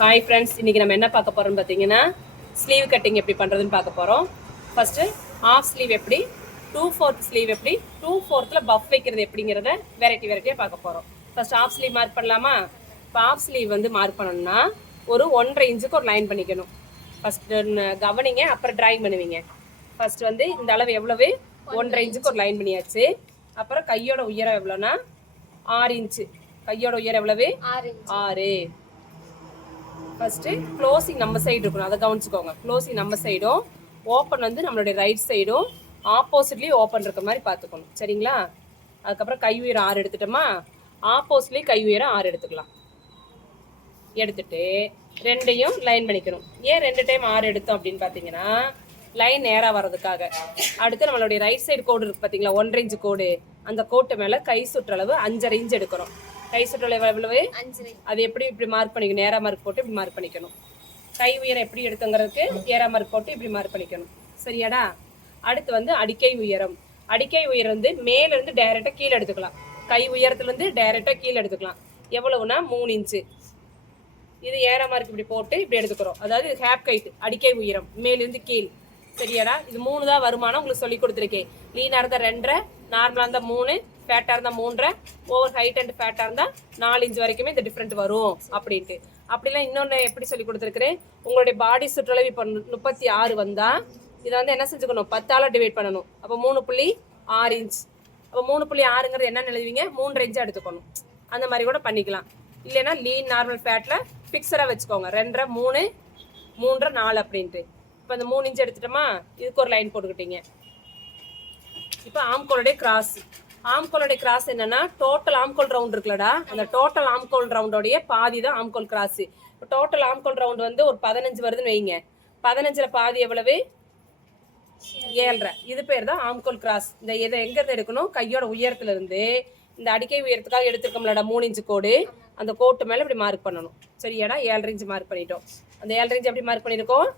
Hi friends, இன்னைக்கு நம்ம என்ன பார்க்க போறோம்னு பார்த்தீங்கன்னா ஸ்லீவ் கட்டிங் எப்படி பண்ணுறதுன்னு பார்க்க போகிறோம். ஃபர்ஸ்ட் ஹாஃப் ஸ்லீவ் எப்படி, 2/4 ஸ்லீவ் எப்படி, 2/4 பஃப் வைக்கிறது எப்படிங்கிறத வெரைட்டியாக பார்க்க போகிறோம். ஃபர்ஸ்ட் ஹாஃப் ஸ்லீவ் மார்க் பண்ணலாமா? இப்போ ஹாஃப் ஸ்லீவ் வந்து மார்க் பண்ணணும்னா ஒரு 1.5 இன்ச்சுக்கு ஒரு லைன் பண்ணிக்கணும். ஃபர்ஸ்ட் கவனிங்க, அப்புறம் ட்ராயிங் பண்ணுவீங்க. ஃபர்ஸ்ட் வந்து இந்த அளவு எவ்வளவு, 1.5 இன்ச்சுக்கு ஒரு லைன் பண்ணியாச்சு. அப்புறம் கையோட உயரம் எவ்வளோனா 6 இன்ச்சு. கையோட உயரம் எவ்வளவு, 6. ஃபர்ஸ்ட்டு க்ளோசிங் நம்ம சைடு இருக்கணும், அதை கவனிச்சுக்கோங்க. க்ளோசிங் நம்ம சைடும், ஓப்பன் வந்து நம்மளுடைய ரைட் சைடும் ஆப்போசிட்லேயும் ஓப்பன் இருக்க மாதிரி பார்த்துக்கணும், சரிங்களா? அதுக்கப்புறம் கை உயரம் 6 எடுத்துட்டோமா, ஆப்போசிட்லேயும் கை உயரம் 6 எடுத்துக்கலாம். எடுத்துட்டு ரெண்டையும் லைன் பண்ணிக்கணும். ஏன் 2 டைம் 6 எடுத்தோம் அப்படின்னு பார்த்தீங்கன்னா, லைன் நேராக வர்றதுக்காக. அடுத்து நம்மளுடைய ரைட் சைடு கோடு இருக்குது பார்த்தீங்களா, 1.5 இன்ச்சு கோடு, அந்த கோட்டு மேலே கை சுற்றளவு 5.5 இன்ச்சு எடுக்கிறோம். கை சுற்றளவு எவ்வளவு, அது எப்படி இப்படி மார்க் பண்ணிக்கணும், நேரா மார்க் போட்டு இப்படி மார்க் பண்ணிக்கணும். கை உயரம் எப்படி எடுத்துங்கிறதுக்கு ஏரா மார்க் போட்டு இப்படி மார்க் பண்ணிக்கணும், சரியாடா? அடுத்து வந்து அடிக்கை உயரம். அடிக்கை உயரம் வந்து மேலேருந்து டைரெக்டாக கீழே எடுத்துக்கலாம். கை உயரத்துலேருந்து டைரெக்டாக கீழே எடுத்துக்கலாம். எவ்வளவுனா 3 இன்ச்சு. இது ஏரா மார்க் இப்படி போட்டு இப்படி எடுத்துக்கிறோம். அதாவது ஹேப் கைட் அடிக்கை உயரம் மேலேருந்து கீழ், சரியாடா? இது 3 தான் வருமானம் உங்களுக்கு சொல்லி கொடுத்துருக்கேன். லீனாக இருந்தால் 2.5, நார்மலாக இருந்தால் 3, ஃபேட்டாக இருந்தால் 3, ஓவர் ஹைட் அண்ட் ஃபேட்டாக இருந்தால் 4 இன்ச் வரைக்குமே இந்த டிஃப்ரெண்ட் வரும் அப்படின்ட்டு. அப்படிலாம் இன்னொன்று எப்படி சொல்லி கொடுத்துருக்குறேன், உங்களுடைய பாடி சுற்றளவு இப்போ 36 வந்தால் இதை வந்து என்ன செஞ்சுக்கணும், 10ஆல் டிவைட் பண்ணணும். அப்போ 3.6 இன்ச். அப்போ 3.6ங்கிறது என்ன எழுதுவீங்க, 3.5 இன்ச் எடுத்துக்கணும். அந்த மாதிரி கூட பண்ணிக்கலாம். இல்லைன்னா லீன் நார்மல் ஃபேட்டில் ஃபிக்ஸராக வச்சுக்கோங்க, 2.5, 3, 3.5, 4 அப்படின்ட்டு. இப்போ அந்த 3 இன்ச் எடுத்துட்டோமா, இதுக்கு ஒரு லைன் போட்டுக்கிட்டீங்க. இப்போ ஆம்கோலுடைய கிராஸ். ஆம்கோலுடைய கிராஸ் என்னன்னா, டோட்டல் ஆம்கோல் ரவுண்ட் இருக்குல்லடா, அந்த டோட்டல் ஆம்கோல் ரவுண்டோடைய பாதி தான் ஆம்கோல் கிராஸ். இப்போ டோட்டல் ஆம்கோல் ரவுண்ட் வந்து ஒரு 15 வருதுன்னு வைங்க. 15ல் பாதி எவ்வளவு, 7.5. இது பேர் தான் ஆம்கோல் கிராஸ். இந்த இதை எங்கேருந்து எடுக்கணும், கையோட உயரத்துல இருந்து இந்த அடிக்கை உயரத்துக்காக எடுத்துருக்கோம்லடா 3 இன்ச்சு கோடு, அந்த கோட்டு மேலே இப்படி மார்க் பண்ணணும், சரியாடா? 7.5 இன்ச்சு மார்க் பண்ணிட்டோம். அந்த 7.5 இன்ச்சு எப்படி மார்க் பண்ணியிருக்கோம்,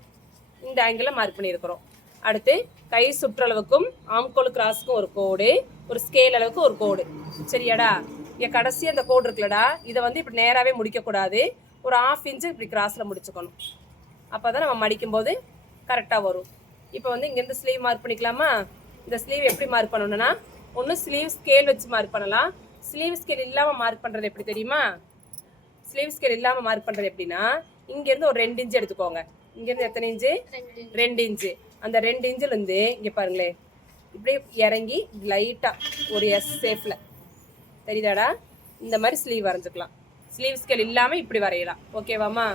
இந்த ஆங்கிளில் மார்க் பண்ணியிருக்கிறோம். அடுத்து கை சுற்றளவுக்கும் ஆம்கோல் கிராஸுக்கும் ஒரு கோடு, ஒரு ஸ்கேல் அளவுக்கு ஒரு கோடு, சரியாடா? இங்கே கடைசி அந்த கோடு இருக்குல்லடா, இதை வந்து இப்படி நேராகவே முடிக்கக்கூடாது, ஒரு 1/2 இன்ச்சு இப்படி கிராஸில் முடிச்சுக்கணும். அப்போ தான் நம்ம மடிக்கும்போது கரெக்டாக வரும். இப்போ வந்து இங்கேருந்து ஸ்லீவ் மார்க் பண்ணிக்கலாமா? இந்த ஸ்லீவ் எப்படி மார்க் பண்ணணும்னா, ஒன்று ஸ்லீவ் ஸ்கேல் வச்சு மார்க் பண்ணலாம். ஸ்லீவ் ஸ்கேல் இல்லாமல் மார்க் பண்ணுறது எப்படி தெரியுமா? ஸ்லீவ் ஸ்கேல் இல்லாமல் மார்க் பண்ணுறது எப்படின்னா, இங்கேருந்து ஒரு 2 இன்ச்சு எடுத்துக்கோங்க. இங்கேருந்து எத்தனை இன்ச்சு, 2 இன்ச்சு. அந்த 2 இன்ச்சிலேருந்து இங்கே பாருங்களேன், இப்படி இறங்கி லைட்டாக ஒரு எஸ் ஷேப்பில், தெரியுதாடா? இந்த மாதிரி ஸ்லீவ் வரைஞ்சிக்கலாம். ஸ்லீவ் ஸ்கேல் இல்லாமல் இப்படி வரையலாம், ஓகேவாம்மா?